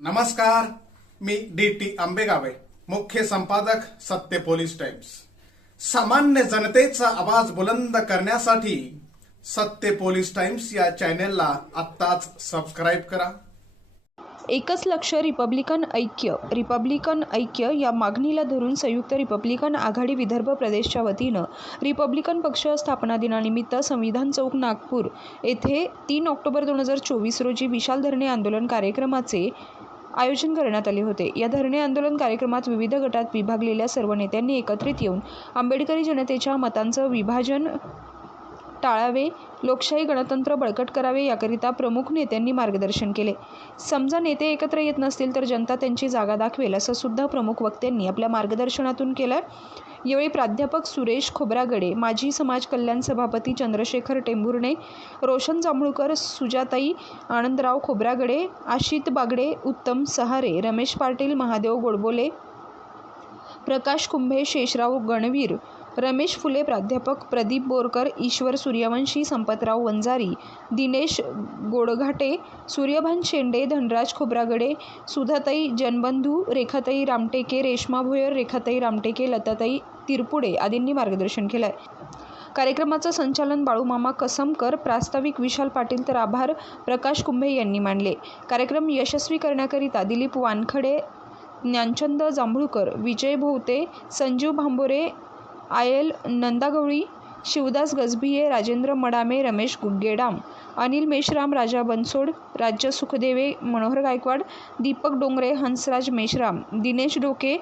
नमस्कार मी D T आंबेगावे मुख्य संपादक सत्य पोलीस टाइम्स. सामान्य जनतेचा आवाज बुलंद करण्यासाठी सत्य पोलीस टाइम्स या चॅनेलला आत्ताच सबस्क्राईब करा. एकच लक्ष रिपब्लिकन ऐक्य. रिपब्लिकन ऐक्य या मागणीला धरून संयुक्त रिपब्लिकन आघाडी विदर्भ प्रदेशच्या वतीनं रिपब्लिकन पक्ष स्थापना दिनानिमित्त संविधान चौक नागपूर येथे तीन ऑक्टोबर दोन हजार चोवीस रोजी विशाल धरणे आंदोलन कार्यक्रमाचे आयोजन करण्यात आले होते. या धरणे आंदोलन कार्यक्रमात विविध गटात विभागलेल्या सर्व नेत्यांनी एकत्रित येऊन आंबेडकरी जनतेच्या मतांचं विभाजन टाळावे लोकशाही गणतंत्र बळकट करावे याकरिता प्रमुख नेत्यांनी मार्गदर्शन केले. समजा नेते एकत्र येत नसतील तर जनता त्यांची जागा दाखवेल असं सुद्धा प्रमुख वक्त्यांनी आपल्या मार्गदर्शनातून केलं यावेळी प्राध्यापक सुरेश खोब्रागडे माजी समाज कल्याण सभापती चंद्रशेखर टेंभुर्णे रोशन जांभूळकर सुजाताई आनंदराव खोब्रागडे आशित बागडे उत्तम सहारे रमेश पाटील महादेव गोडबोले प्रकाश कुंभे शेषराव गणवीर रमेश फुले प्राध्यापक प्रदीप बोरकर ईश्वर सूर्यवंशी संपतराव वंजारी दिनेश गोडघाटे सूर्यभान शेंडे धनराज खोब्रागडे सुधाताई जनबंधू रेखाताई रामटेके रेश्मा भोयर रेखाताई रामटेके लताताई तिरपुडे आदींनी मार्गदर्शन केलं आहे कार्यक्रमाचं संचालन बाळूमामा कसमकर प्रास्ताविक विशाल पाटील तर आभार प्रकाश कुंभे यांनी मानले कार्यक्रम यशस्वी करण्याकरिता दिलीप वानखडे ज्ञानचंद जांभूळकर विजय भोवते संजीव भांबोरे आयल नंदागवळी शिवदास गजभिये राजेंद्र मडामे रमेश गुग्गेडाम अनिल मेश्राम राजा बनसोड राज्य सुखदेवे मनोहर गायकवाड दीपक डोंगरे हंसराज मेश्राम दिनेश डोके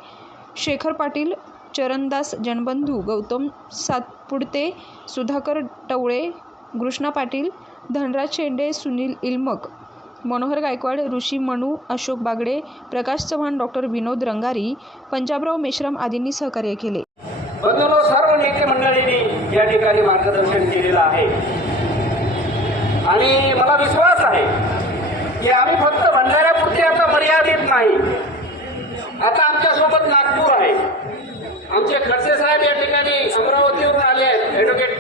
शेखर पाटील चरणदास जनबंधू गौतम सातपुडते सुधाकर टवळे कृष्णा पाटील धनराज शेंडे सुनील इल्मक मनोहर गायकवाड ऋषी मनू अशोक बागडे प्रकाश चव्हाण डॉक्टर विनोद रंगारी पंजाबराव मेश्राम आदींनी सहकार्य केले. बंधूंनो सर्व नेते मंडळींनी या ठिकाणी मार्गदर्शन केलेलं आहे. आणि मला विश्वास आहे की आम्ही फक्त भंडाऱ्यापुरते आता मर्यादित नाही. आता आमच्यासोबत नागपूर आहे. आमचे खडसे साहेब या ठिकाणी अमरावतीवरून आले आहेत ॲडव्होकेट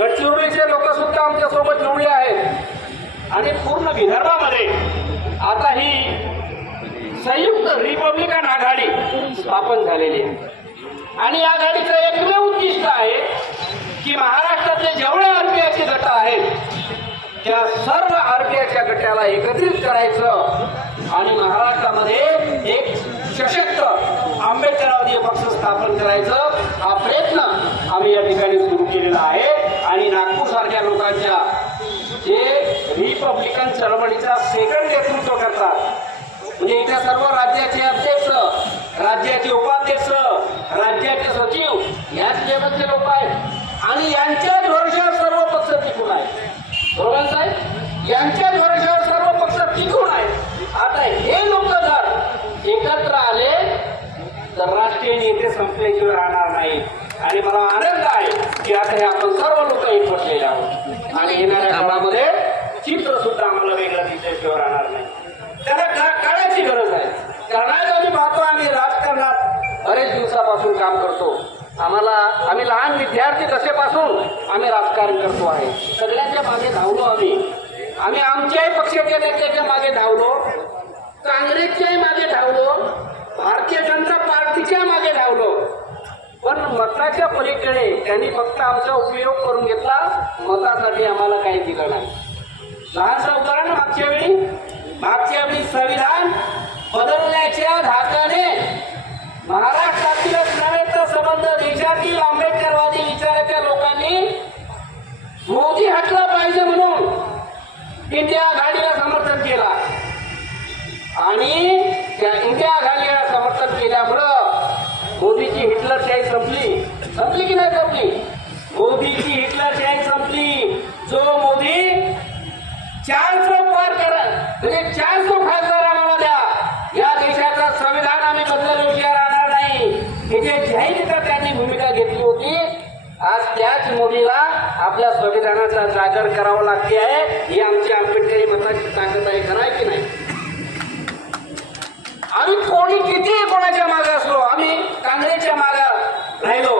गडचिरोलीचे लोक सुद्धा आमच्यासोबत जोडले आहेत. आणि पूर्ण विदर्भामध्ये आता ही संयुक्त रिपब्लिकन आघाडी स्थापन झालेली आहे. आणि या गाडीचं एकमेव उद्दिष्ट आहे की महाराष्ट्रातले जेवढे आरपीआयचे गट आहेत त्या सर्व आरपीआयच्या गटाला एकत्रित करायचं आणि महाराष्ट्रामध्ये एक सशक्त आंबेडकरवादी पक्ष स्थापन करायचं हा प्रयत्न आम्ही या ठिकाणी सुरू केलेला आहे. आणि नागपूर सारख्या लोकांच्या जे रिपब्लिकन चळवळीचा सेकंड नेतृत्व करतात म्हणजे इथे सर्व राज्याचे अध्यक्ष राज्याचे उपाध्यक्ष राज्याचे सचिव याच लेवलचे लोक आहेत. आणि यांच्याच भरोशावर सर्व पक्ष टिकून आहेत. बरोबर साहेब यांच्याच भरोशावर सर्व पक्ष टिकून आहेत. आता हे लोक जर एकत्र आले तर राष्ट्रीय नेते संपल्याशिवाय राहणार नाही आणि मला आनंद आहे की आता हे आपण सर्व लोक एकवटलेले आहोत. आणि येणाऱ्या काळामध्ये चित्र सुद्धा आम्हाला वेगळं दिसल्याशिवाय राहणार नाही. त्याला का- काळाची गरज आहे? कारण आम्ही पाहतो आम्ही राजकारणात बरेच दिवसापासून काम करतो. आम्हाला आम्ही लहान विद्यार्थी दशेपासून आम्ही राजकारण करतो आहे. सगळ्यांच्या मागे धावलो आम्ही. आम्ही आमच्याही पक्षाच्या नेत्याच्या मागे धावलो. काँग्रेसच्याही मागे धावलो. भारतीय जनता पार्टीच्या मागे धावलो. पण मताच्या पलीकडे त्यांनी फक्त आमचा उपयोग करून घेतला. मतासाठी आम्हाला काही दिलं नाही. लहानसं उदाहरण मागच्या वेळी. मागच्या वेळी संविधान बदलण्याच्या धाकाने महाराष्ट्र देशातील आंबेडकरवादी विचाराच्या लोकांनी मोदी हटला पाहिजे म्हणून इंडिया आघाडीला समर्थन केला. आणि त्या इंडिया आघाडीला समर्थन केल्यामुळं मोदीची हिटलरशाही संपली. संपली की नाही संपली? मोदीची हिटलरशाही संपली. जो मोदी चारशे पार करा म्हणजे चार खासदार खास द्या या देशाचं संविधान आम्ही बदलल्याशिवाय राहणार नाही हे जे जाहीर त्यांनी भूमिका घेतली होती आज मोदीला आपल्या संविधानाचा जागर करावा लागते आहे ही आमची आंबेडकरी मताची ताकद आहे खरं आहे की नाही? आम्ही कोणी किती कोणाच्या मागे असलो? आम्ही काँग्रेसच्या मागे राहिलो.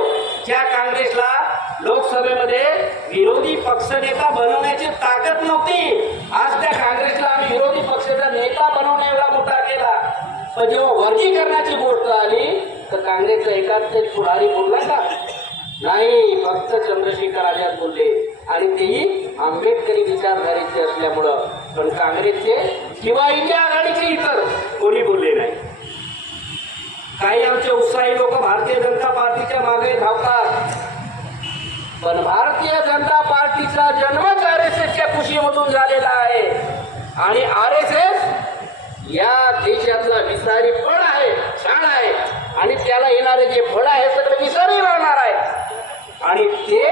त्या काँग्रेसला लोकसभेमध्ये विरोधी पक्षनेता बनवण्याची ताकद नव्हती. आज त्या काँग्रेसला आम्ही विरोधी पक्षाचा नेता बनवण्याला पण जेव्हा वर्गीकरणाची गोष्ट आली तर काँग्रेसचा एकाच पुढारी बोलला का नाही फक्त चंद्रशेखर आझाद बोलले. आणि तेही आंबेडकरी विचारधारेचे असल्यामुळं. पण काँग्रेसचे किंवा इंडिया आघाडीचे इतर कोणी बोलले नाही. काही आमचे उत्साही लोक भारतीय जनता पार्टीच्या मागे धावतात. पण भारतीय जनता पार्टीचा जन्मच आर एस एसच्या खुशीमधून झालेला आहे. आणि आर एस एस या देशातला विसारी फळ आहे छान आहे. आणि त्याला येणारे जे फळ आहे सगळं विसारी राहणार आहे. आणि ते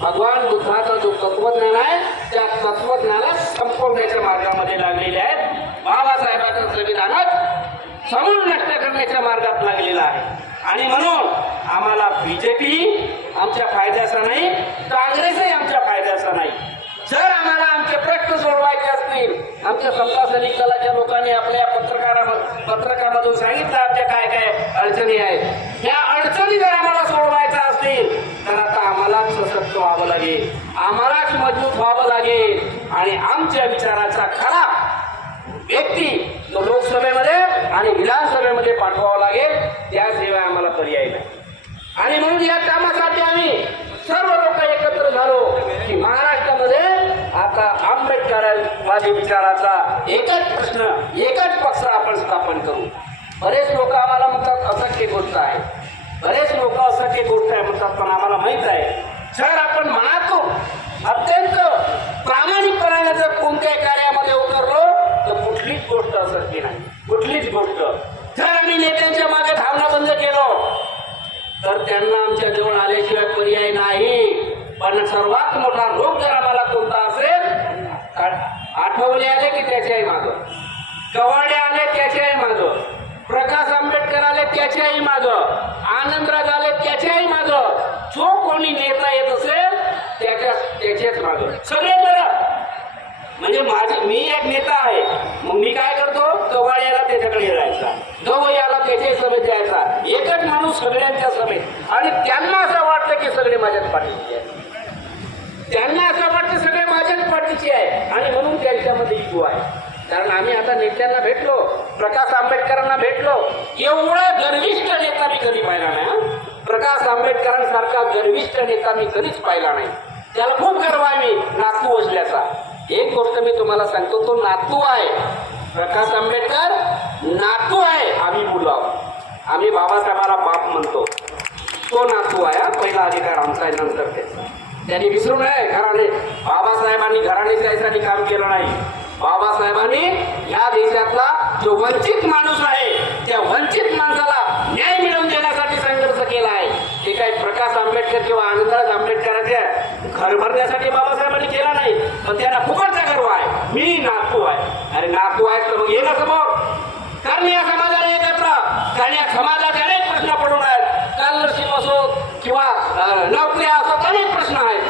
भगवान बुद्धाचा जो तत्वज्ञान आहे त्या तत्वज्ञानाला संपवण्याच्या मार्गामध्ये लागलेले आहेत. बाबासाहेबांच्या संविधानच समूळ नष्ट करण्याच्या मार्गात लागलेला आहे. आणि म्हणून आम्हाला बीजेपी आमच्या फायद्याचा नाही काँग्रेसही आमच्या फायद्याचा नाही. जर आम्हाला आमचे प्रश्न सोडवायचे असतील आमच्या समता सैनिक दलाच्या लोकांनी आपल्या पत्रकारा पत्रकामधून सांगितलं आमच्या काय काय अडचणी आहेत त्या सशक्त व्हावं लागेल. आम्हालाच मजबूत व्हावं लागेल. आणि आमच्या विचाराचा खरा व्यक्ती तो लोकसभेमध्ये आणि विधानसभेमध्ये पाठवावा लागेल. त्याशिवाय आम्हाला पर्याय नाही. आणि म्हणून या कामासाठी आम्ही सर्व लोक एकत्र झालो की महाराष्ट्रामध्ये आता आंबेडकरवादी विचाराचा एकच प्रश्न एकच पक्ष आपण स्थापन करू. बरेच लोक आम्हाला म्हणतात असंख्य गोष्ट आहे. बरेच लोक असंख्य गोष्ट आहे म्हणतात पण आम्हाला माहीत आहे जर आपण मनातून अत्यंत प्रामाणिकपणाने जर कोणत्याही कार्यामध्ये उतरलो तर कुठलीच गोष्ट असंख्य नाही. कुठलीच गोष्ट. जर आम्ही नेत्यांच्या मागे धावणं बंद केलो तर त्यांना आमच्या जवळ आल्याशिवाय पर्याय नाही. पण सर्वात मोठा रोग जर आम्हाला कोणता असेल आठवले आले की त्याच्याही माग. कवाडे आले त्याच्याही माग. प्रकाश आंबेडकर आले त्याच्याही माग. आनंदराज आले त्याच्याही माग. जो कोणी नेता येत असेल त्याच्या त्याच्याच माग. सगळे करा. म्हणजे माझे मी एक नेता आहे. मग मी काय करतो? कवाड्याला त्याच्याकडे जायचा गवयाला त्याच्या सभेत जायचा. एकच माणूस सगळ्यांच्या सभेत. आणि त्यांना असं वाटतं की सगळे माझ्याच पाठीचे आहे त्यांना असं वाटतं सगळे माझ्याच पाठीचे आहे आणि म्हणून त्यांच्यामध्ये इगो आहे. कारण आम्ही आता नेत्यांना भेटलो. प्रकाश आंबेडकरांना भेटलो. एवढा गर्विष्ठ नेता मी कधी पाहिला नाही प्रकाश आंबेडकरांसारखा गर्विष्ठ नेता मी कधीच पाहिला नाही. त्याला खूप गर्व आहे मी नातू असल्याचा एक गोष्ट मी तुम्हाला सांगतो तो नातू आहे. प्रकाश आंबेडकर नातू आहे आम्ही मुलं आहोत. आम्ही बाबासाहेबाला बाप म्हणतो. तो नातू आहे हा, पहिला अधिकार आमचा आहे नंतर त्याचा त्यांनी विसरू नये घराणे बाबासाहेबांनी घराणे त्यासाठी काम केलं नाही. बाबासाहेबांनी या देशातला जो वंचित माणूस आहे त्या वंचित माणसा न्याय मिळवून देण्यासाठी संघर्ष केला आहे हे काही प्रकाश आंबेडकर किंवा आनंदराज आंबेडकरांच्या घर भरण्यासाठी बाबासाहेबांनी केला नाही पण त्यांना फुकटचा गर्व आहे. मी नागपूर आहे. अरे नागपूर आहे तर मग ये ना समोर. कारण या समाजाला एकत्र कारण या समाजात अनेक प्रश्न पडून आहेत. स्कॉलरशिप असो किंवा नोकऱ्या असो अनेक प्रश्न आहेत.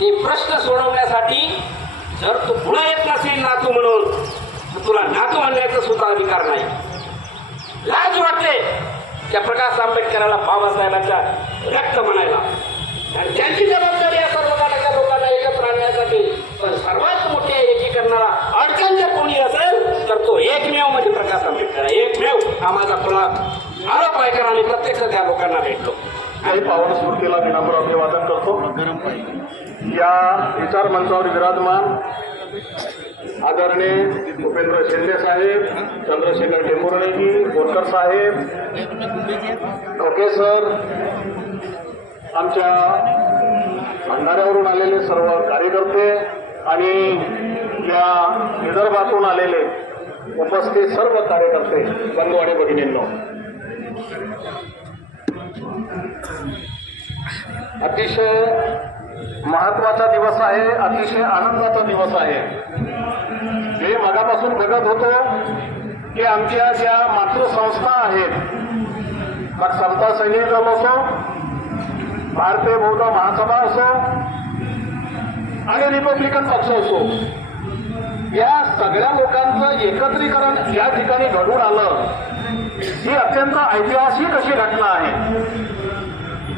हे प्रश्न सोडवण्यासाठी जर तू पुढे येत नसेल नातू म्हणून तर तुला नातू आणण्याचा सुद्धा अधिकार नाही. लाज वाटते. त्या प्रकाश आंबेडकराला बाबासाहेबांच्या रक्त म्हणायला. आणि त्यांची जबाबदारी या सर्व लोकांना लोकांना एकत्र आणण्यासाठी. पण सर्वात मोठ्या एकीकरणाला अडचण जर कोणी असेल तर तो एकमेव म्हणजे प्रकाश आंबेडकर एकमेव हा माझा खुला आरोप आहे कारण आम्ही प्रत्यक्ष त्या लोकांना भेटलो. काही पावन स्मृतीला विनम्र अभिवादन करतो. या विचार मंचावर विराजमान आदरणीय भूपेंद्र शिंदे साहेब चंद्रशेखर टेंभुर्णेजी बोरकर साहेब. Okay sir. आमच्या भंडाऱ्यावरून आलेले सर्व कार्यकर्ते आणि या विदर्भातून आलेले उपस्थित सर्व कार्यकर्ते बंधू आणि भगिनींनो. अतिशय महत्त्वाचा दिवस आहे अतिशय आनंदाचा दिवस आहे. हे मगापासून बघत होतो की आमच्या ज्या मातृसंस्था आहेत मग समता सैनिक दल असो भारतीय बहुधा महासभा असो आणि रिपब्लिकन पक्ष असो या सगळ्या लोकांचं एकत्रीकरण या ठिकाणी घडून आलं ही अत्यंत ऐतिहासिक अशी घटना आहे.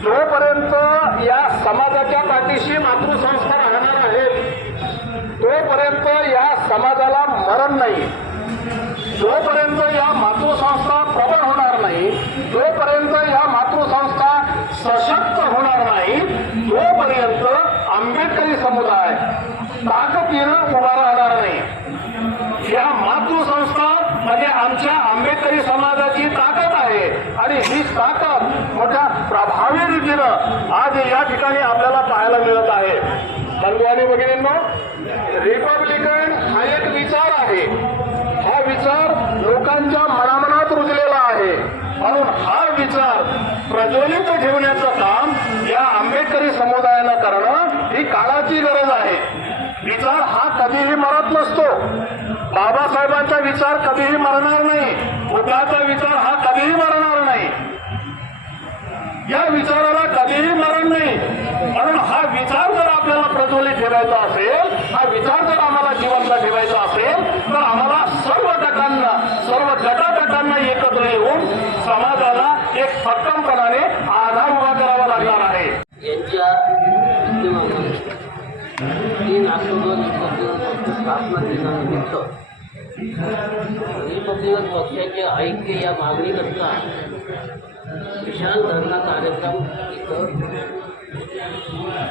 जोपर्यंत या समाजाच्या पाठीशी मातृसंस्था राहणार आहेत तोपर्यंत या समाजाला मरण नाही. जोपर्यंत या मातृसंस्था प्रबळ होणार नाही जोपर्यंत या मातृसंस्था सशक्त जोपर्यंत आंबेडकरी समुदाय ताकदीनं उभा राहणार नाही या मातृसंस्था म्हणजे आमच्या आंबेडकरी समाजाची ताकद आहे आणि ही ताकद मोठ्या प्रभावी रीतीनं आज या ठिकाणी आपल्याला पाहायला मिळत आहे. बंधू वगैरेंना रिपब्लिकन हा एक विचार आहे. हा विचार लोकांच्या मनामनात रुजलेला आहे. म्हणून हा विचार प्रज्वलित ठेवण्याचं समुदायाला करणं ही काळाची गरज आहे. विचार हा कधीही मरत नसतो. बाबासाहेबांचा विचार कधीही मरणार नाही. बुद्धाचा विचार हा कधीही मरणार नाही. या विचाराला कधीही मरण नाही. म्हणून हा विचार जर आपल्याला प्रज्वलित ठेवायचा असेल हा विचार जर आम्हाला जिवंत ठेवायचा असेल तर आम्हाला सर्व गटांना सर्व गटागटांना एकत्र येऊन समाजाला एक भक्कमपणाने आधार उभा करावा लागणार आहे यांच्या विद्यमाने तीन ऑक्टोबर रिपब्लिकन स्थापना दिनानिमित्त रिपब्लिकन पक्षाचे ऐक्य या मागणीकरता विशाल धरणा कार्यक्रम इथं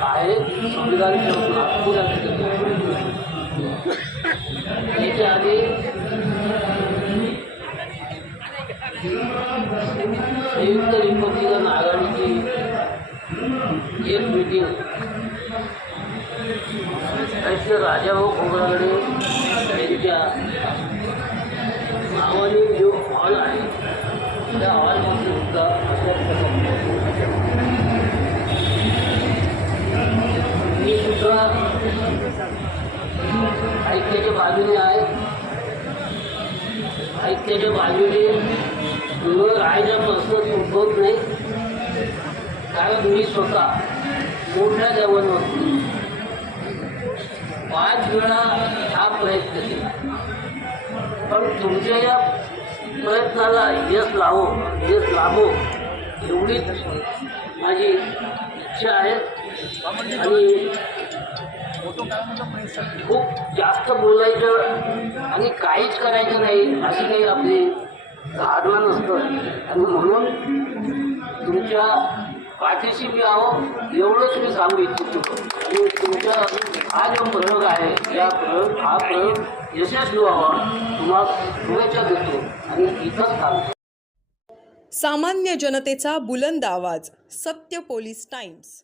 आहे संविधान नागपूर याच्या आधी संयुक्त रिपब्लिकन आघाडीची एक मीटिंग ऐश्वर राजाभाऊ खोबरागडे यांच्या नावाने जो हॉल आहे त्या हॉलमध्ये सुद्धा मी सुद्धा साहित्याच्या बाजूने आहे. साहित्याच्या बाजूने न राहायचा प्रश्न उद्भवत नाही. कारण मी स्वतः मोठ्या जवानवरती पाच वेळा हा प्रयत्न केला. पण तुमच्या या प्रयत्नाला यश लावो यश लाभो एवढीच माझी इच्छा आहे. आणि खूप जास्त बोलायचं आणि काहीच करायचं नाही अशी काही आपली धारणा नसतं. आणि म्हणून तुमच्या पाठीशी मी आहो एवढंच मी सांगू इच्छितो. की तुमच्या हा जो प्रयोग आहे या प्रयोग हा प्रयोग यशस्वी व्हावा तुम्हाला शुभेच्छा देतो आणि इथंच थांबतो सामान्य जनतेचा बुलंद आवाज सत्य पोलीस टाइम्स.